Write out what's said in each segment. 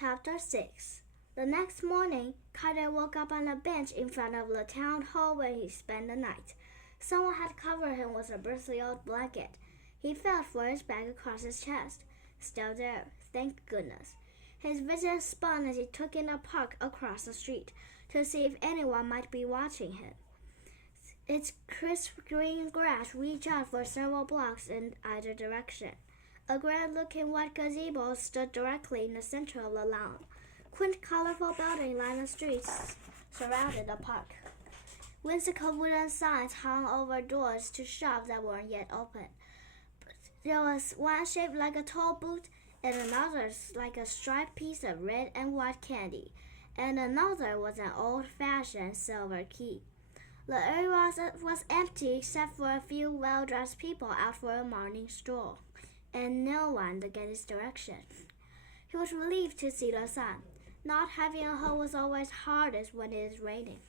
Chapter 6. The next morning, Carter woke up on a bench in front of the town hall where he spent the night. Someone had covered him with a bristly old blanket. He felt for his bag across his chest. Still there, thank goodness. His vision spun as he took in a park across the street to see if anyone might be watching him. Its crisp green grass reached out for several blocks in either direction. A grand-looking white gazebo stood directly in the center of the lawn. Quaint, colorful buildings lined the streets, surrounded the park. Whimsical wooden signs hung over doors to shops that weren't yet open. There was one shaped like a tall boot, and another like a striped piece of red and white candy, and another was an old-fashioned silver key. The area was empty except for a few well-dressed people out for a morning stroll, and no one to get his direction. He was relieved to see the sun. Not having a home was always hardest when it is raining.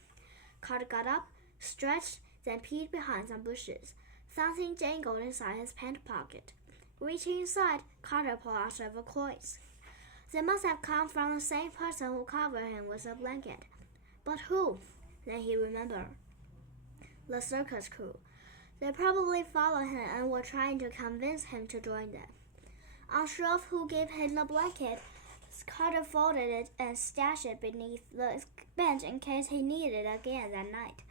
Carter got up, stretched, then peeked behind some bushes. Something jangled inside his pant pocket. Reaching inside, Carter pulled out several coins. They must have come from the same person who covered him with a blanket. But who? Then he remembered. The circus crew. They probably followed him and were trying to convince him to join them. Unsure of who gave him the blanket, Carter folded it and stashed it beneath the bench in case he needed it again that night.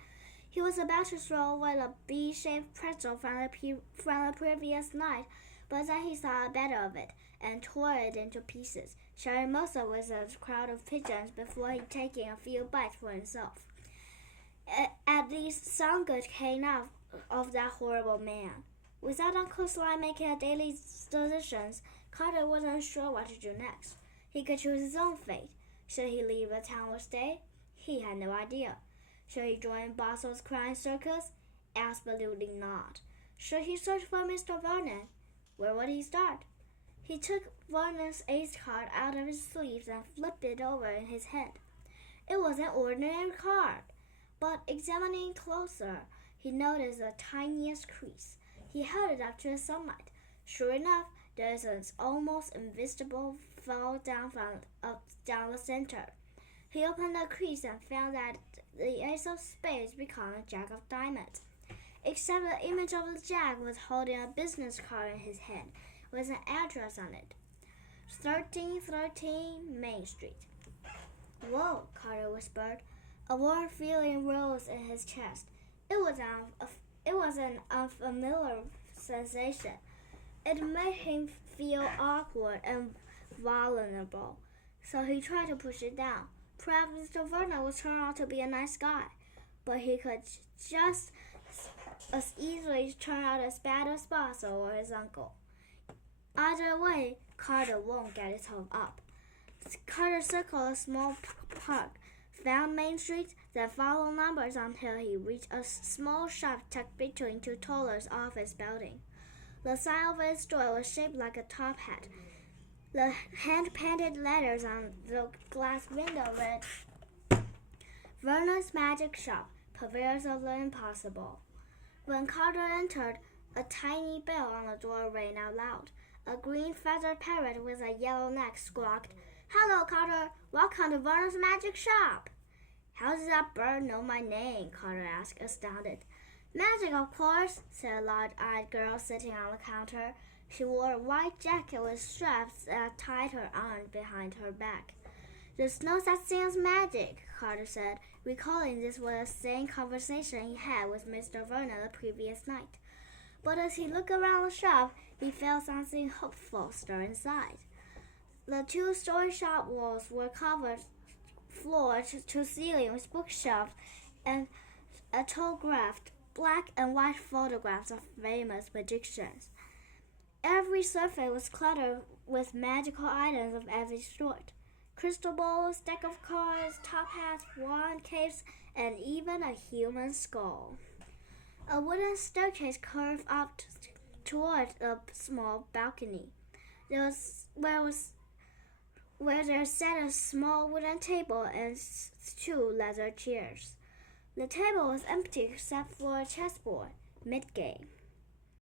He was about to throw away the bee-shaped pretzel from the previous night, but then he saw a better of it and tore it into pieces, sharing most of it with a crowd of pigeons before he taking a few bites for himself. At least some good came out of that horrible man. Without Uncle Sly making a daily decisions, Carter wasn't sure what to do next. He could choose his own fate. Should he leave the town or stay? He had no idea. Should he join Boswell's crying circus? Absolutely not. Should he search for Mr. Vernon? Where would he start? He took Vernon's ace card out of his sleeves and flipped it over in his hand. It was an ordinary card, but examining closer, he noticed the tiniest crease. He held it up to the sunlight. Sure enough, there is an almost invisible fall down the center. He opened the crease and found that the ace of spades became a jack of diamonds. Except the image of the jack was holding a business card in his hand with an address on it. 1313 Main Street. Whoa, Carter whispered. A warm feeling rose in his chest. It was an unfamiliar sensation. It made him feel awkward and vulnerable, so he tried to push it down. Perhaps Mr. Vernon would turn out to be a nice guy, but he could just as easily turn out as bad as Boswell or his uncle. Either way, Carter won't get his hopes up. Carter circled a small park, found Main Street, then followed numbers until he reached a small shop tucked between two taller office buildings. The sign over its door was shaped like a top hat. The hand-painted letters on the glass window read, Vernon's Magic Shop, Purveyors of the Impossible. When Carter entered, a tiny bell on the door rang out loud. A green feathered parrot with a yellow neck squawked, Hello, Carter. Welcome to Vernon's Magic Shop. How does that bird know my name? Carter asked, astounded. Magic, of course, said a large-eyed girl sitting on the counter. She wore a white jacket with straps that tied her arms behind her back. There's no such thing as magic, Carter said, recalling this was the same conversation he had with Mr. Vernon the previous night. But as he looked around the shop, he felt something hopeful stir inside. The two-story shop walls were covered floor to ceiling with bookshelves and autographed black and white photographs of famous magicians. Every surface was cluttered with magical items of every sort. Crystal balls, deck of cards, top hats, wand caves, and even a human skull. A wooden staircase curved up toward a small balcony. Where there sat a small wooden table and two leather chairs. The table was empty except for a chessboard, mid-game.